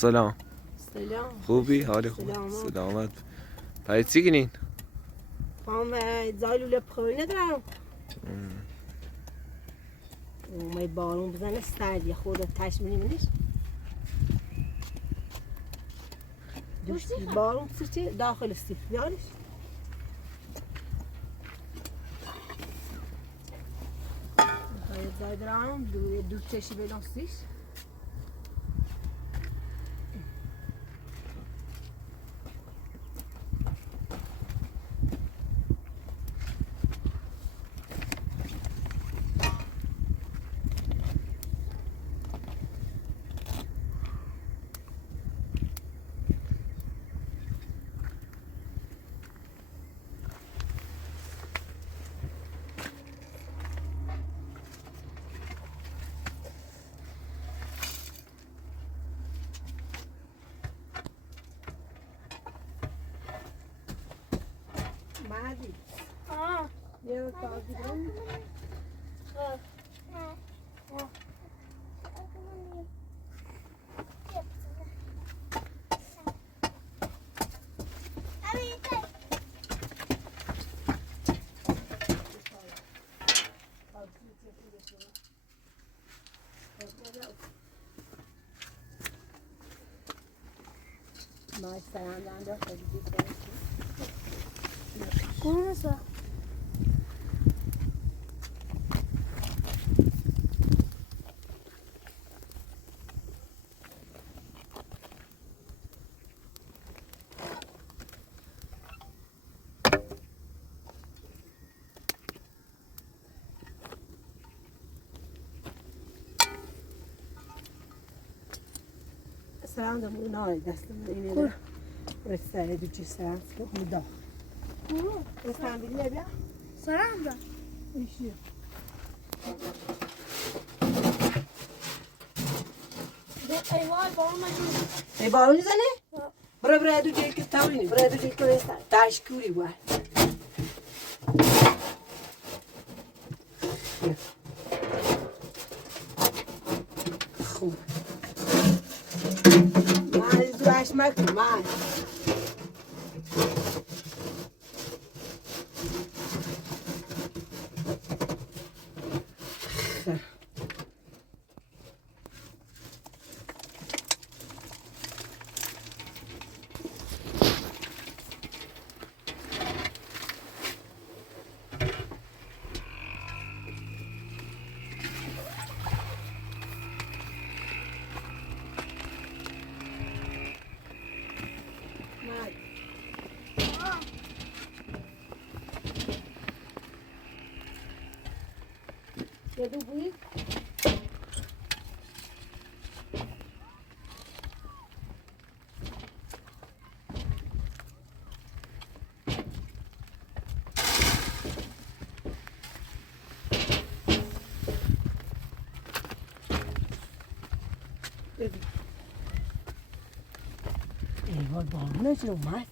سلام. سلام. خوبی؟ حال خوب؟ سلامت. پای چی گینین؟ پام زایلو لپخوی ندارم. می بارون بزنه سردی خودت تش می‌نیش. دوستی بارون سرچه داخل استیف بیارش. باید زایدرام دو چشی بلنسیش. Madi. Ya tabii ben. Mas sayangdan da tabii. Nasıl? Sarandım bunu al destimi ileri. Vesaire düçü saran çok muda. Sen bir ne be? Saran da. İşi. Eyvah babama E bağını zane? Bra düçü ki tavini, bra düçü ki resta. Taş kuri var. Mais duas mais. Quer do buio? Eyvah bağını açıyorum mais.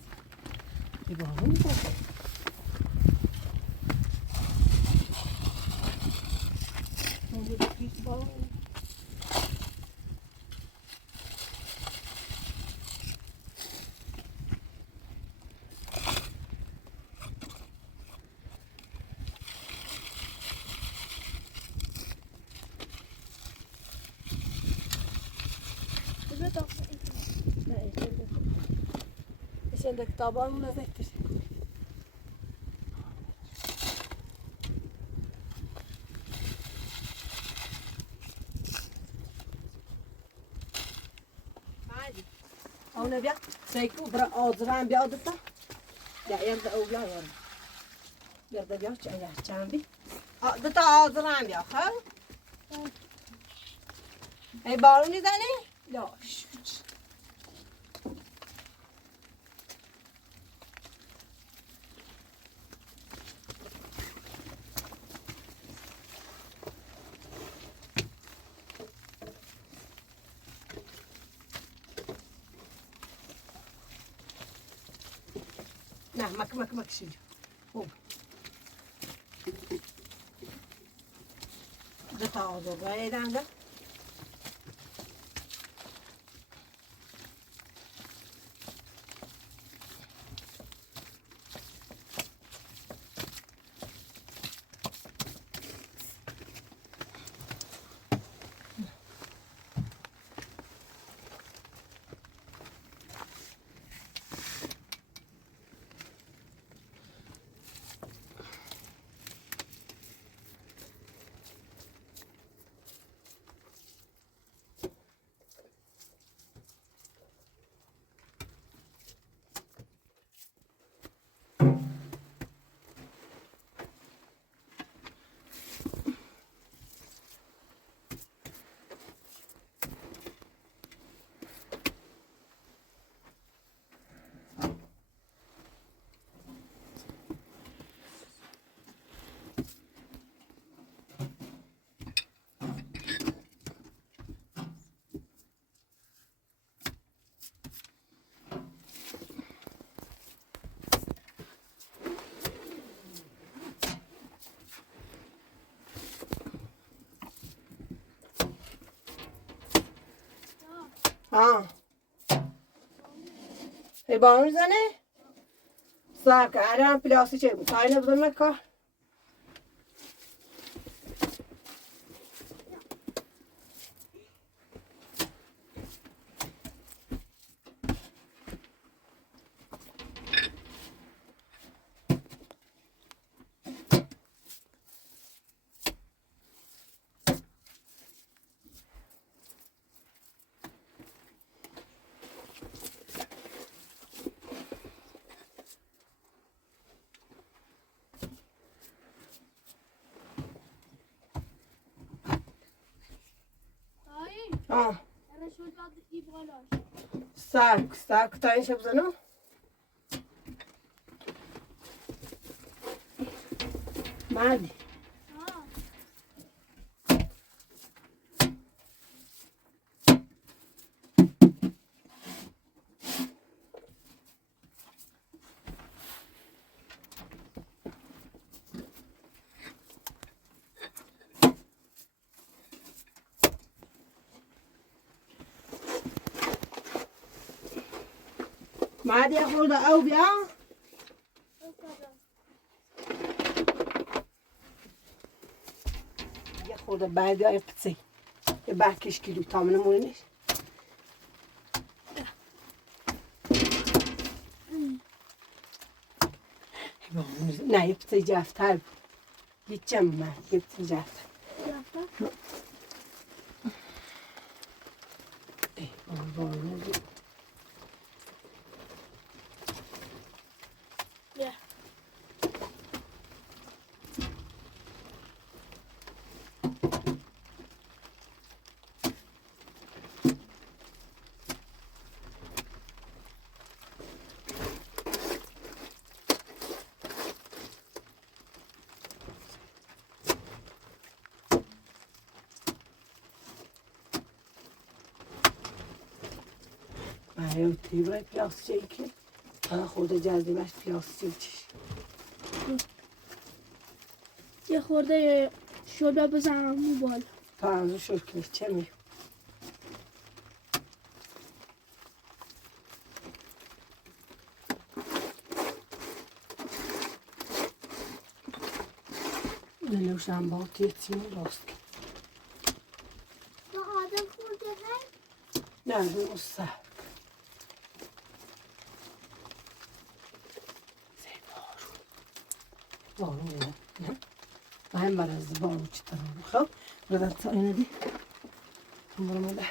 Bağını açıyorum. İçindeki tabağın lezzettir. Hadi. Ona bia, sei tu bra ozran bia odta. Ya yerde oğlan var. Yerde bia çaya çambi. Odta ozran bia ha? Ey bağlı ne zane? Ya şuç. نه مک شد. خوب. دو تا آزوغه ایدنده. بانو زنه صار که الان پلاسی چه تاینه بدون مکا انا شو بعد يبغى لاش ساك تاين شو بزنو ما عادي ما عاد ياخذ او بيا ياخذ بعد يا بتسي باكش كيلو تامن مولني نه يبتسي جافت هاي يتجمع يبتسي جافت آره تیبای پیاز که خود جذبش پیاز چیش یه خورده شوربه بزنم مو بالا پرازو شکلی چه می دلوشم با تیتیم راست کن تو آدم خورده نه دوسته بارون نه و هم بر از بارون چطور خب بدر تا اینه دی همرا مده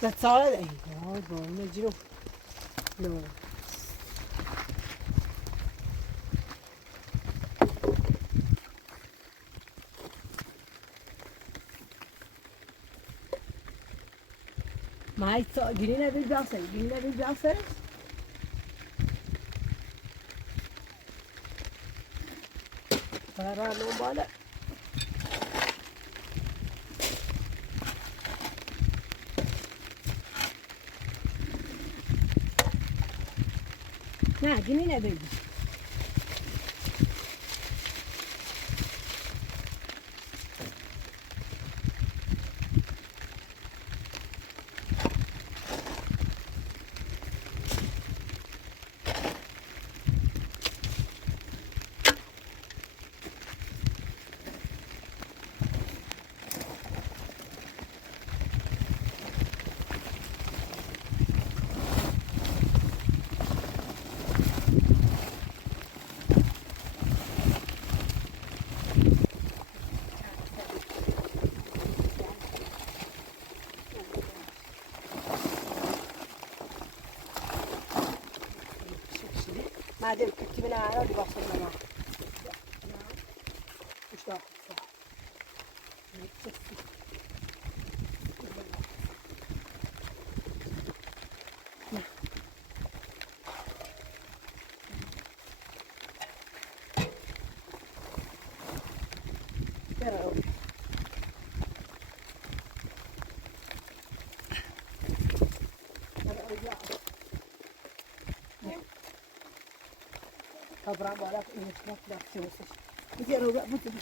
That's all it is. No, bارون جیرو نه ما گیرینه بیل بیاسه برا لون بالا نه گیرینه بیل بعدين كتبنا على اللي وصلنا معه مش راح طبعا ولا نشوف لا تشوفش يديروا بقى بده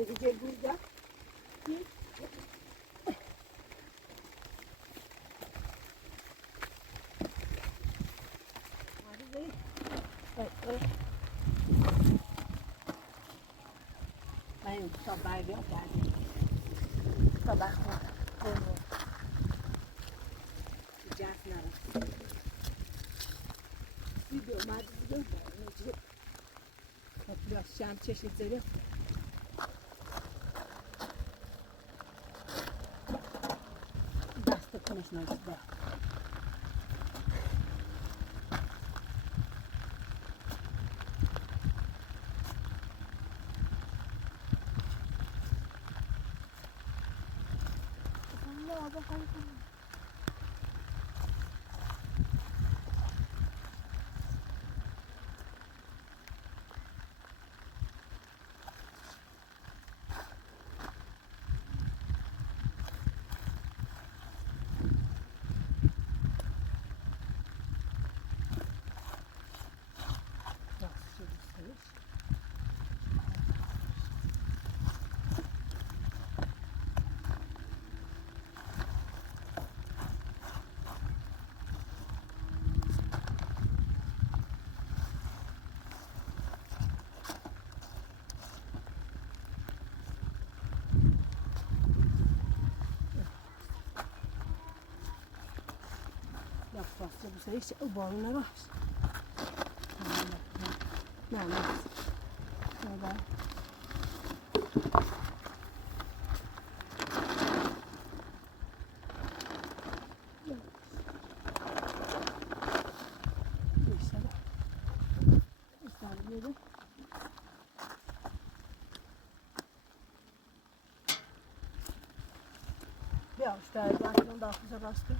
Gidecek burada. Hayır, sabah yok yani. Sabah oldu. Sıcak nara. Video, madem video da. Biraz şam çeşitleri. Dasta konuşmak ister. Basta bu sefer işte o balına bak. Ne yapayım? Şöyle. Ja, stijf, laat je dan dag eens rasten.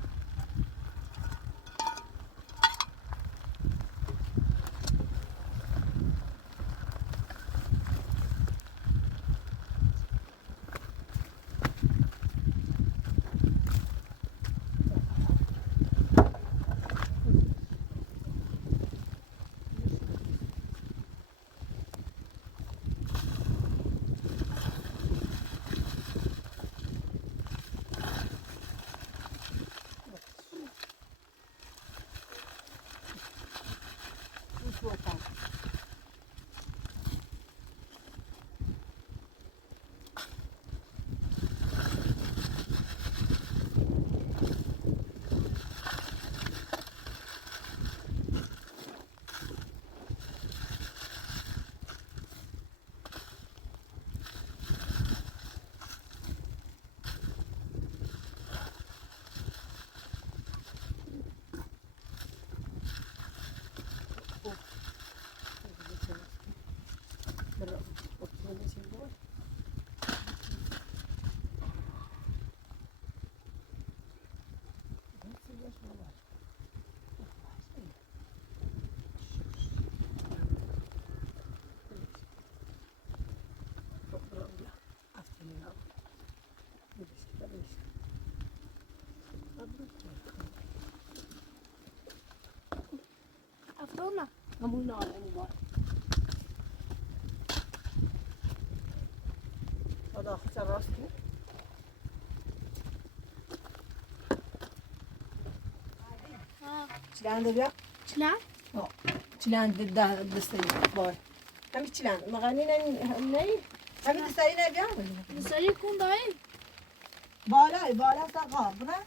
Afdona. Kamu nak ni buat. Ada secara rasmi. Çilen de ya. Çilen? Çilen de desteği var. Hem çilen. Maganine ne? Hem desteği ne ya? Dışarı kundayım. Bala sakal. Buna.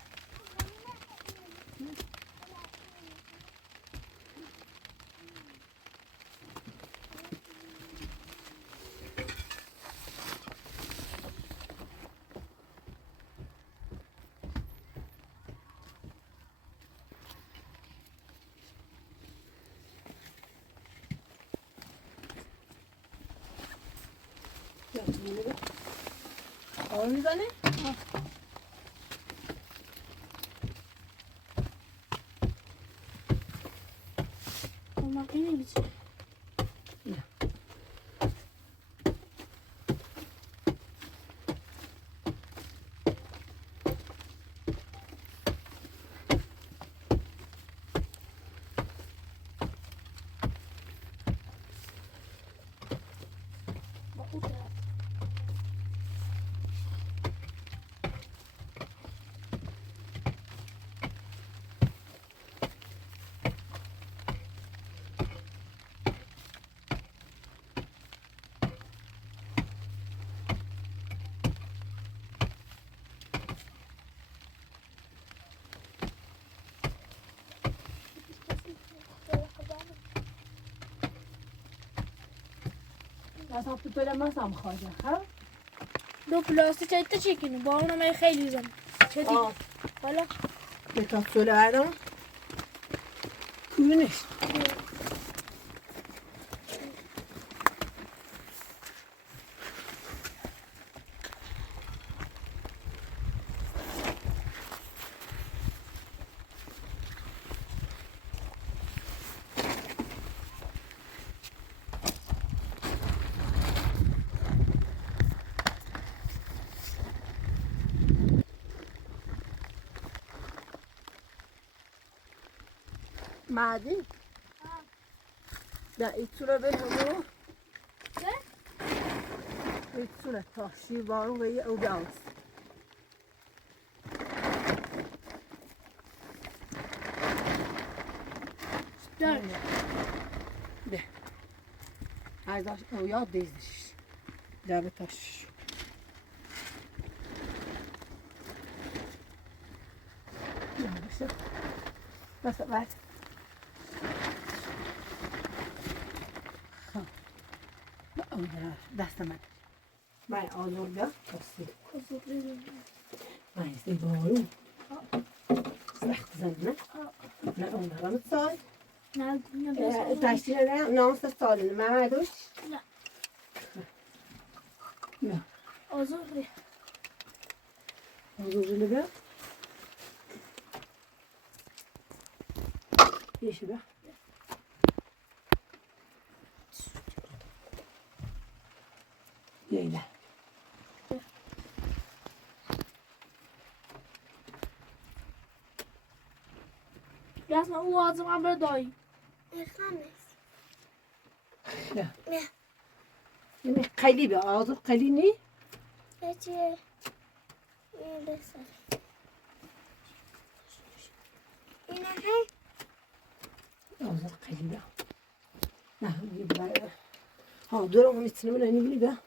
آن میزنه؟ Olmak yine güzel. Bak bu da. اصلا تو söylemezsem خواهد ها؟ دو پلاستیک ایت چکنی با اونم ای خیلی زن چه دیگه آه حالا به تا söyleverdim. Kuyuneş. Madi. Da içine ver onu. Ne? İçine taşı var ve o biraz. Dört. De. Her daş o ya dizmiş. Da bir taş. Yavaş. Nasıl var? دست من من آزور بیا کسی من ایستی بارو سخت زنه نه اون برامت سال نه دنیا تشتیل نامست سالونه من دوش نه نه آزور آزور جلو بیا یشو بیا Yeyle. Resmen o ağzıma böyle doy. Ya. Yani kayli bir ağzı kayli ne? Ağzı kayli bir. Ne bir böyle. Ha dur onun içine böyle ne bileyim.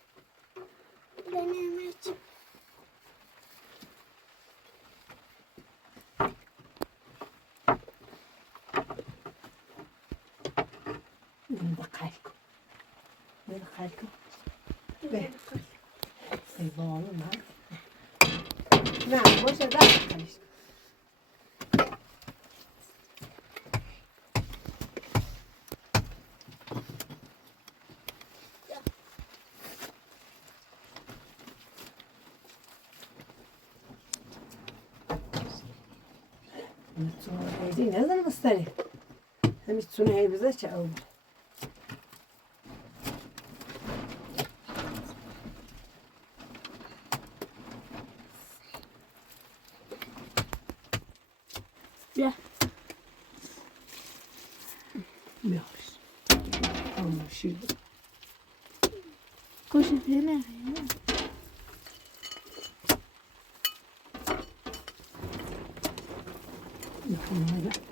دقائق دقائق به سیبان من نه باشه دقیقش میتونه نه زن مستری میتونه هی بزه چه اول Ya. Yavaş. Tamam şimdi. Koşun ne? Yapalım hadi.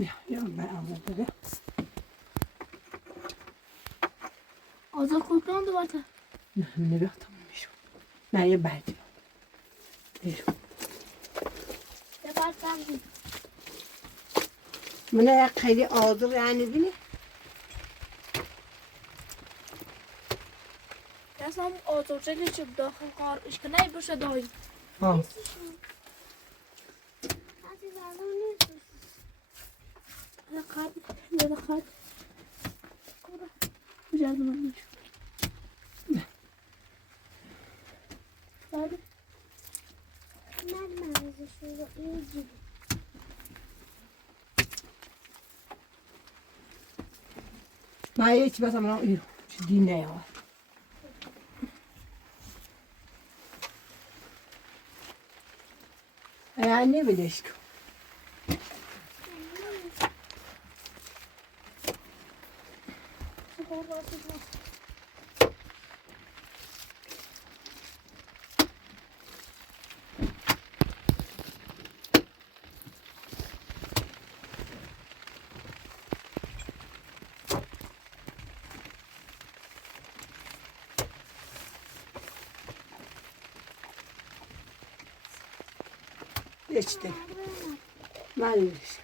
یا من آمده بیا. آزاد کلکان دو باته. نه بیا تمام میشون. نه یه بعدی. بیرون. یه بار سبزی. منه خیلی آزار یعنی بینی؟ Jasno otočili ću da kar iška najbrže dođe. ها Ya kar ya da kar. Güzel zaman geçiyor. Hadi. ما هیچ بس من ایرو چی نه یا یعنی بدش کو işte malış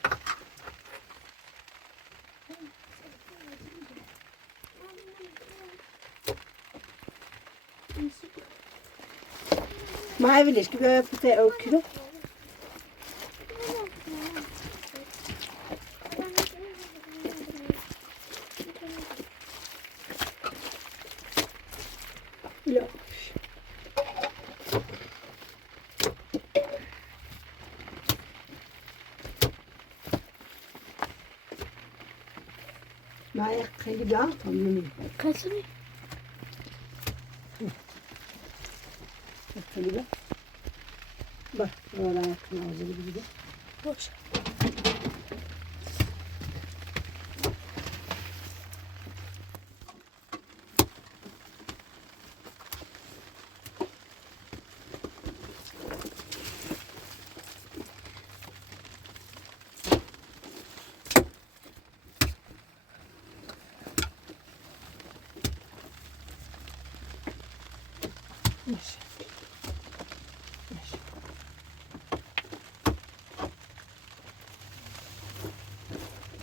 Mavileş gibi öpüte okulu. Yok. Maya خیلی داغ تمومی. Kaçını? خیلی داغ. Bak, oraya yakın ağzını bir de. Boş. Maş.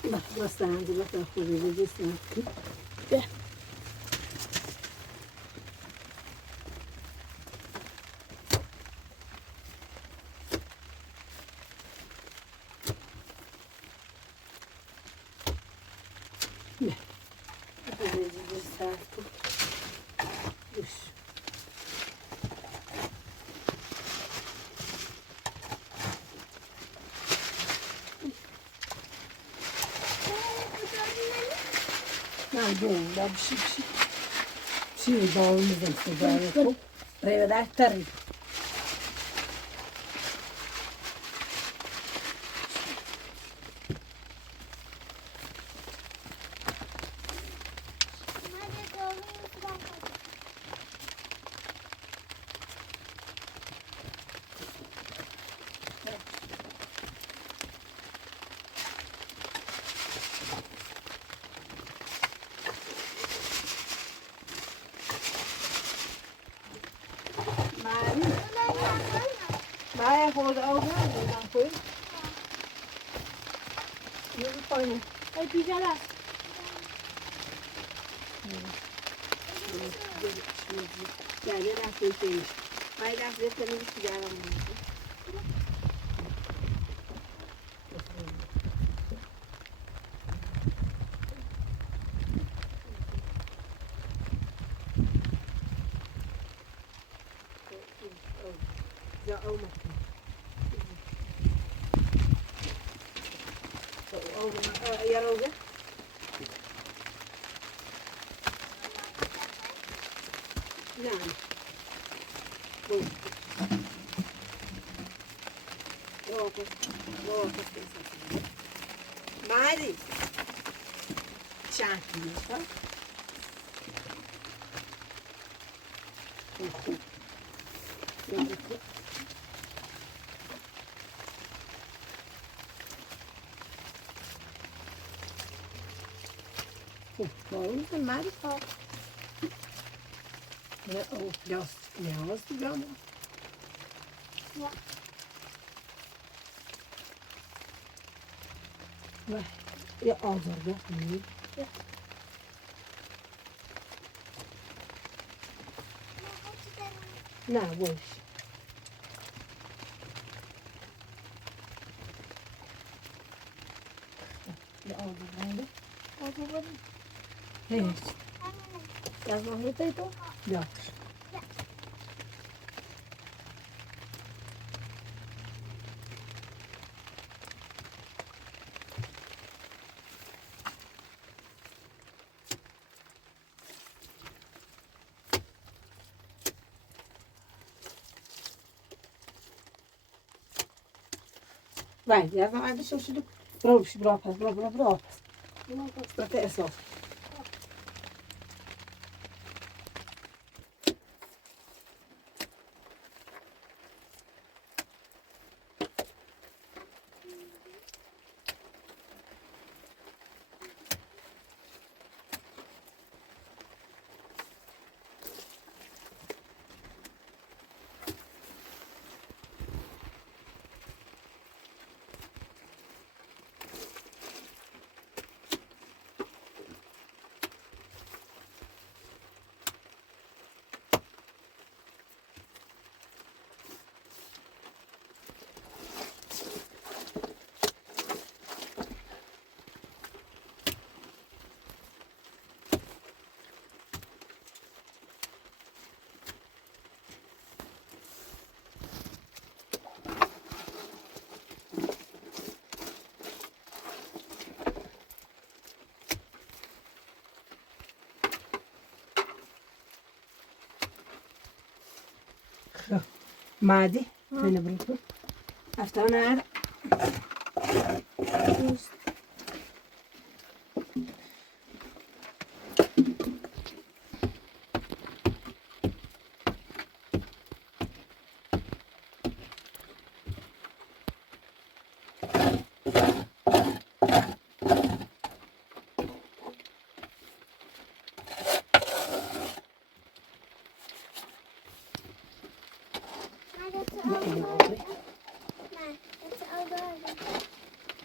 Bak, bastırınca bak, koyuyoruz üstüne. Gel. Ne? Koyuyoruz üstüne. Dur. Não, dá bir şey bağımızın sıcağını. Revedaktör. Maya خود آب ندادم خوی یه پایین Ay pijalar. yani rafet etmiş. Ay rafet etmiş gidelim. Ya olmadı. Yarıldı. Yani. Bu. Yok. Mari. Çakmış bak. Balon van mij al. Ja, oh, ja, was die jammer. Ja. Ja, azar ja, nee. Ja. Nou, boos. De azar rijden. Wat is het? Nee. Dat is nog niet tijd toch? Ja. Vai, ja, maar dus als je de broodjes braaf hebt, braaf. Dat is zo. Madi, ben broer. After naar.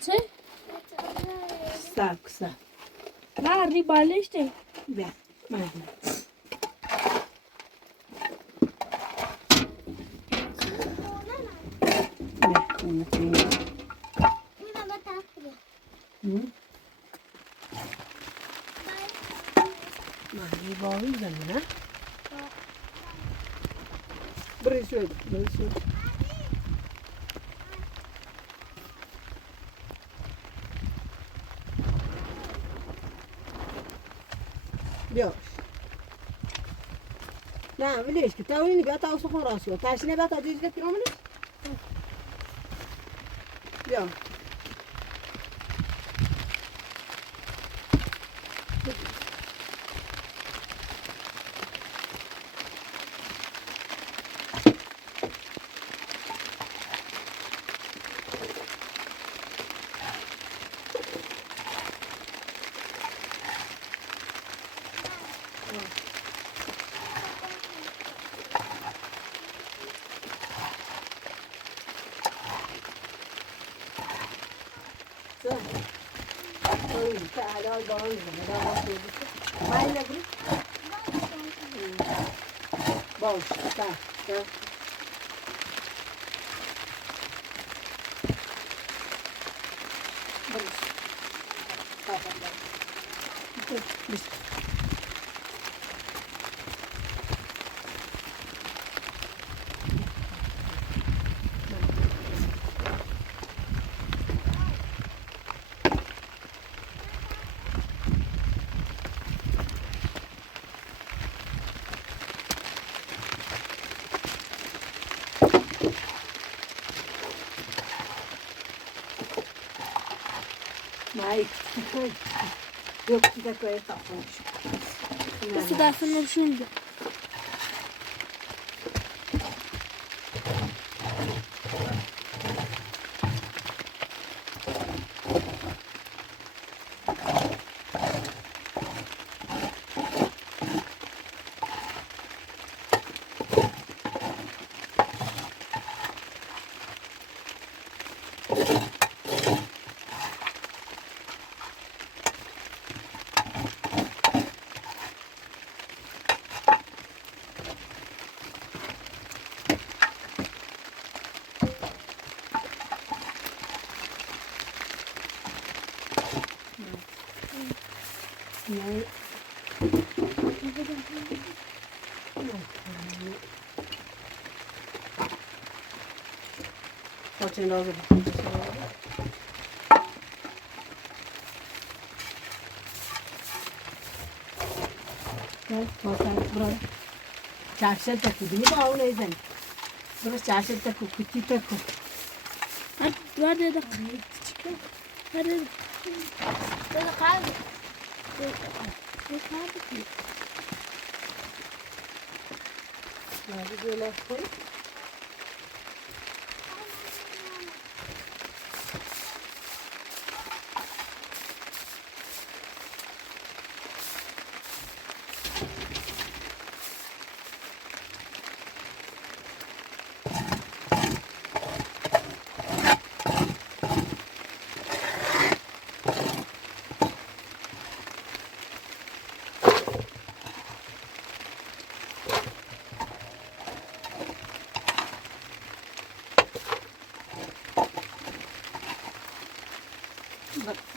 Ce? Saksa. Da, ribalește. Bine, mai bine. Mai bom, né? Brăjot, brăjot. Dios. Na, bilhões, que tá indo gatar o socorro, tá? Se não é bater de que tiramos, né? Dios. تعالى البرامج هاي نبري باوش تعال تعال بس Mai, eu que fica com ele, tá, Să da să nu șunde. Ne? Salçayı da hazır. Gel, salçayı burada. Çarşıda takı değil mi? Bağlı neyden? Burası çarşıda takı, kutu takı. Hadi ver dedi. Ver dedi. Dedi kaldı. Ne kaldı ki? Hadi böyle koy.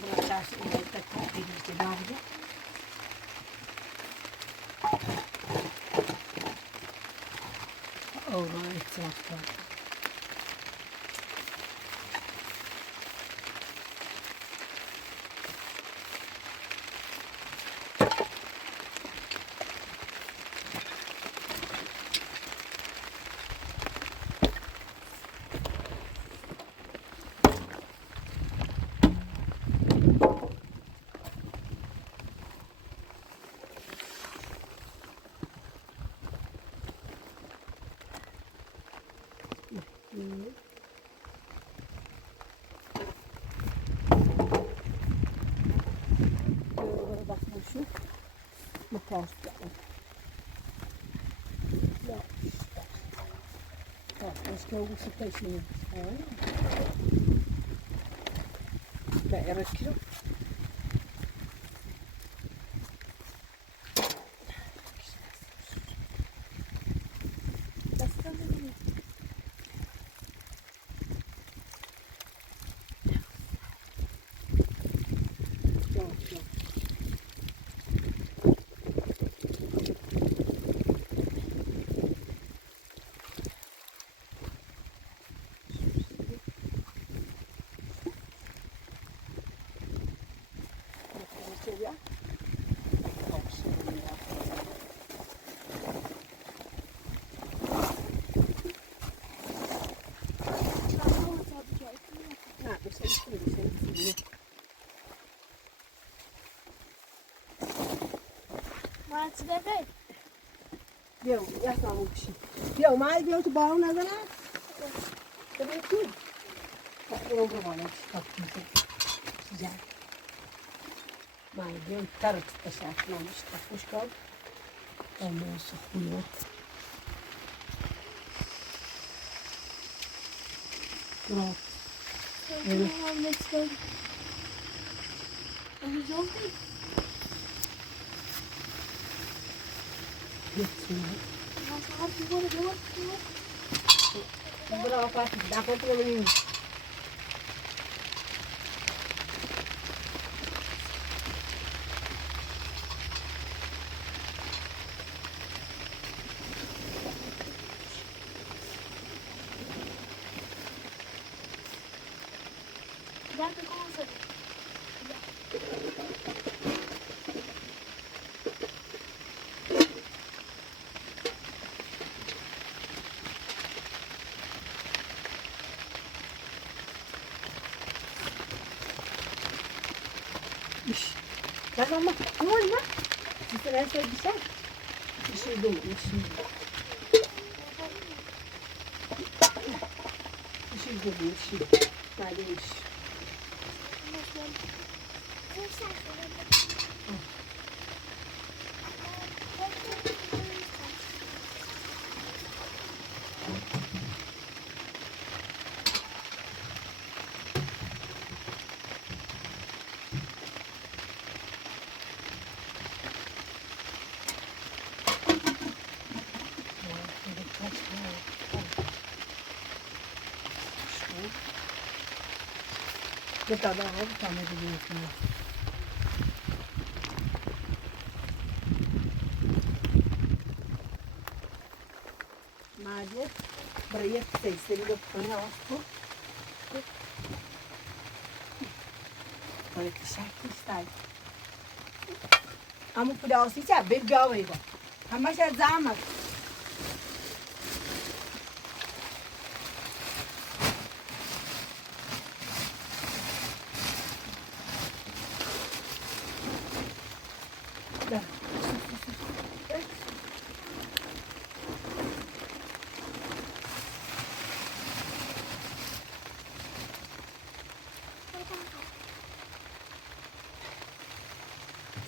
Burası çarşıda takı birlikte bağlı. Alright, etrafta. Böyle bakma şu. Makas. Так, başka bir şey taşıyor. Ben erekliyorum. Mas deve. Deu, já está um bichinho. Deu mais, deu outro bom, nada, né? Também aqui. Tá, eu vou lá, né? Tá, já. Mas deu, cara, que tá certo, não, mas tá buscando. Almoço, ruim. Pronto. Let's go. Are we open? Berapa? Dapat berapa ini? Guarda como você. Kan mama, nuan ma. Bisa rasa bisa. Isi dulu, isi. Isi dulu, isi. Tadi isi. Kita dah tahu sama dia. Buraya sesleri de böyle olsun. Böyle kışar. Ama pudası çabuk bir gavurdu. Ama şey zaman.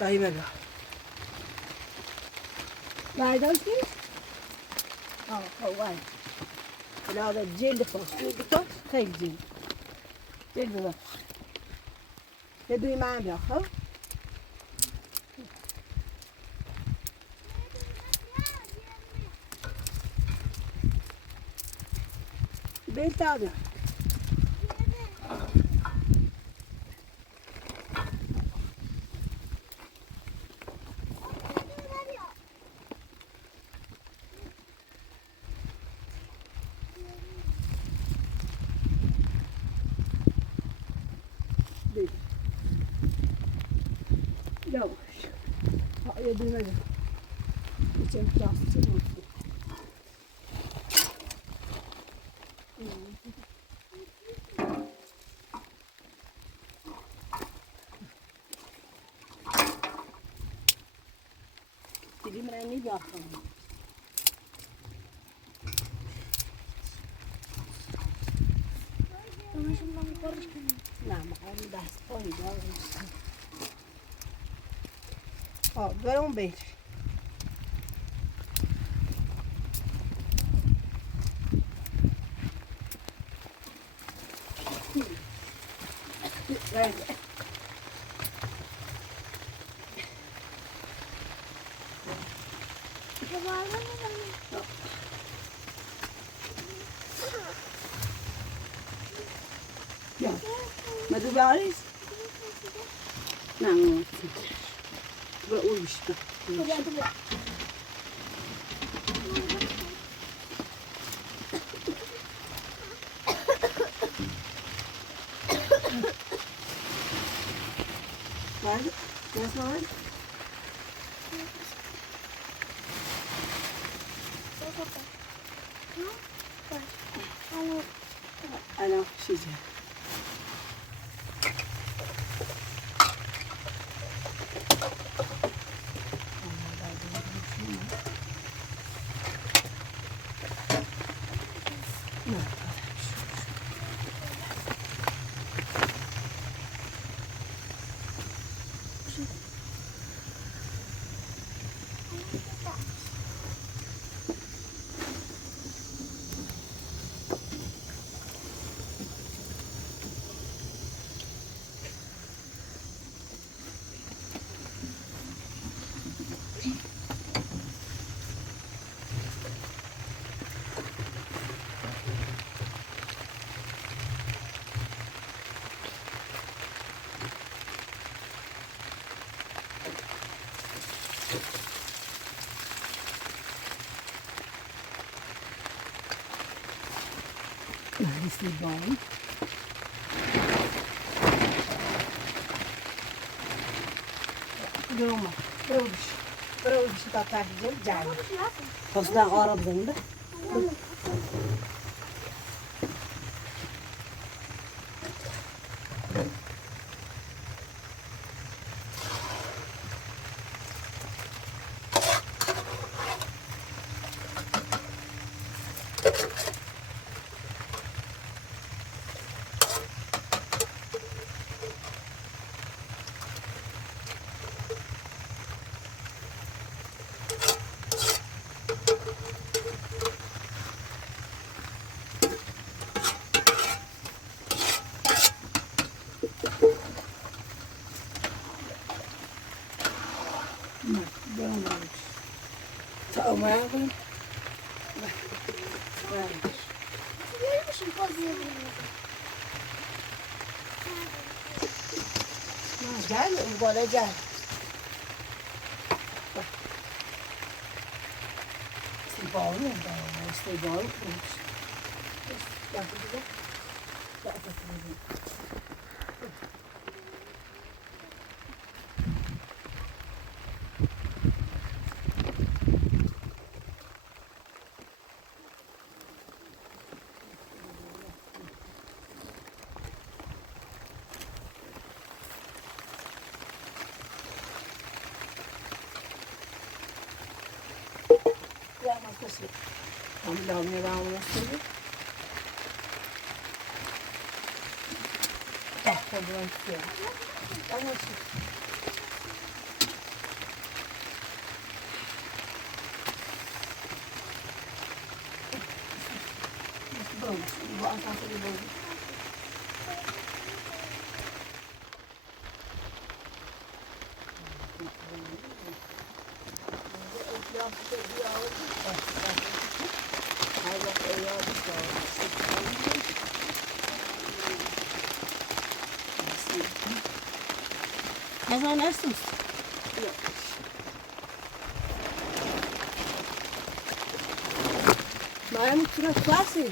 Dayı böyle. Nereden ki? Vay. Biraz da cildi koy. Tek cildi. Cildi var. Ne duymam yok ha? Bel tabi. Yavaş. Hayır duymadım. İçim plastik oldu. Dilim rengi yapalım. Ama şundan yukarı çıkıyor. Não, das folhas. Ó, agora beijo. Mas tu olhas? Não, não. Ui, está. Vai, desce lá. Ah, não, precisa. Esse bom. Durma. Produş tatar diyeceğim. Cani. Posdan arabızında. Tamam. Görmüşüm pozluyor Gel, böyle gel. Bak. balon da işte balon kurmuş. Bak burada. Bak burada. Yapmaz nasıl? Tam lavmaya ben onu söyleyeyim. Bak buradan tutuyor. Ama şu. Bu asansörü bozdu. Kazanırsınız. Mayamı tura tuvarsın.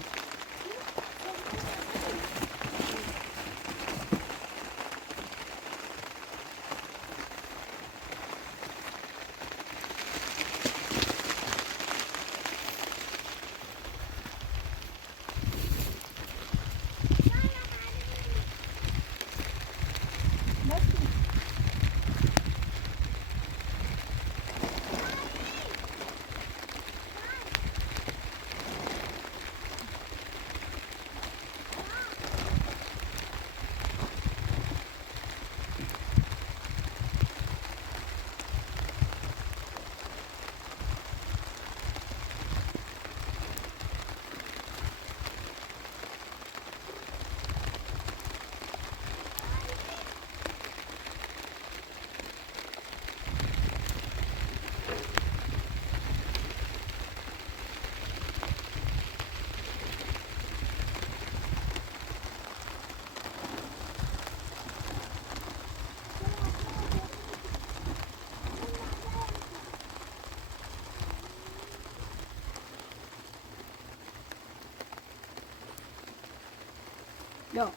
Yok.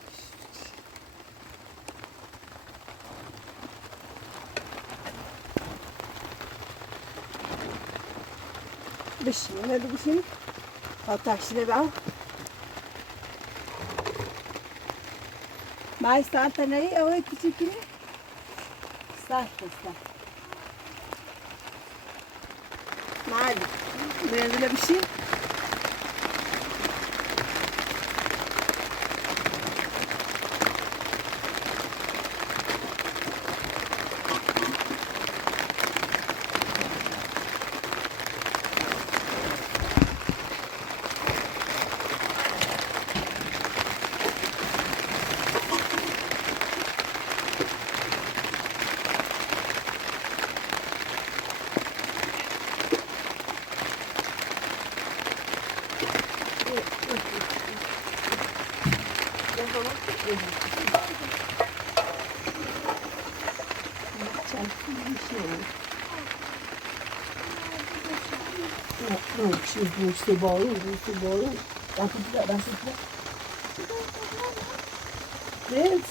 Bişini ne de bişini? Ataşını ben. Mais tanta nem é o que tinha. Sai, sai. Nada. Böyle bir şey. Você bola, dá pra Vês?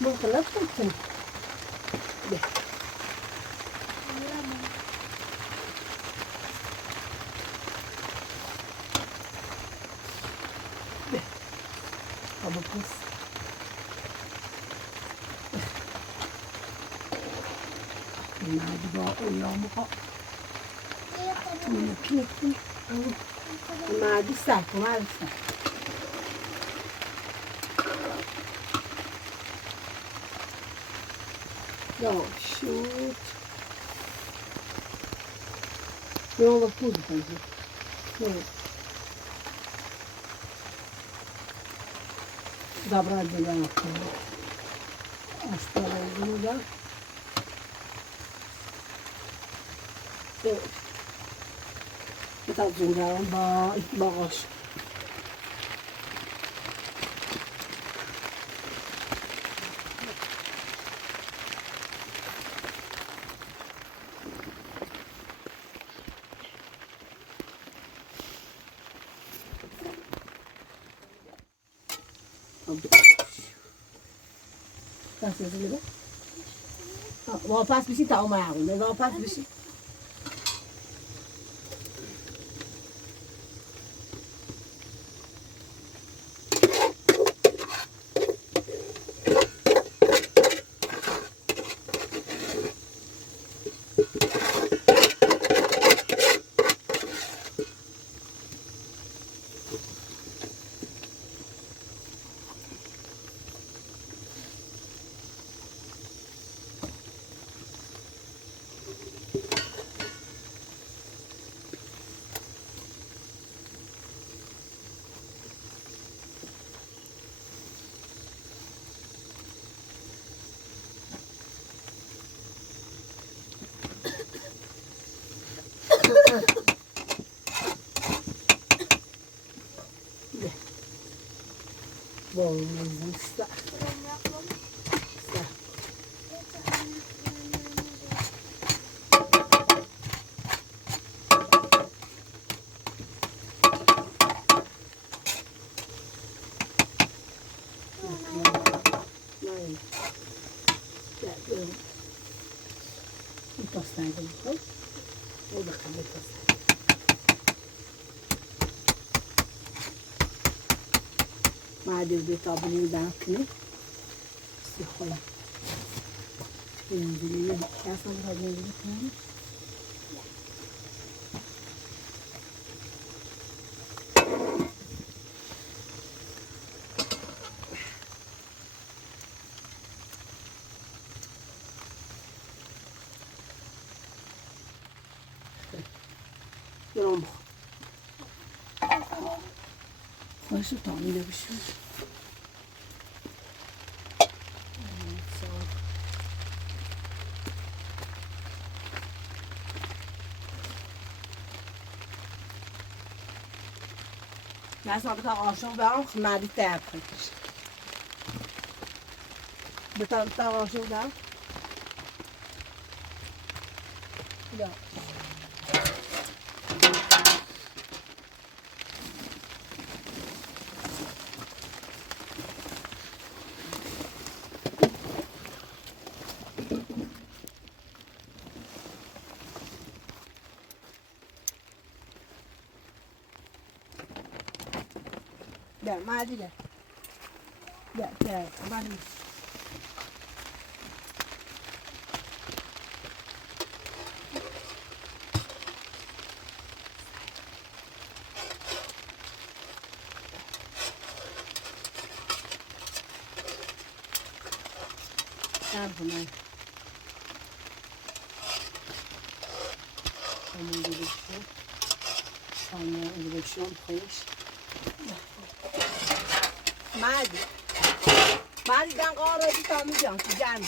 Vou lá pra cá. Vamos com isso. Nada igual o nome. Aqui. Nada saco, nada saco. Não, chute. Yola tudo, fazer. Dá pra ligar as telas do lugar. Kita tinggal bagus. دست بزنی به واپس بشی تا اومه عقل واپس بشی معدل بيطابلين داكني سيخولا ينزلي كاسم هذين كمان يوم خوش تعمله بشو مثلا بتا آشون برام خمری ترک کنیش بتا آشون برام یا Gel hadi gel. Gel hadi. Tamam bunlar. Tamam böyle bir şey. Tamam böyle bir şey olmuş. مردی دن قارادی تا میجان تو جمع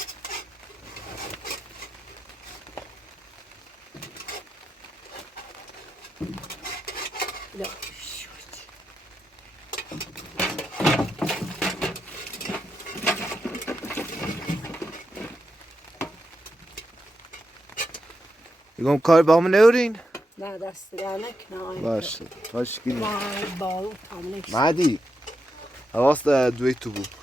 میگم کار با همون نورین؟ نه دست درنک نه باشه باشه گیریم وای بارو تامنک مردی حواست دوی تو بود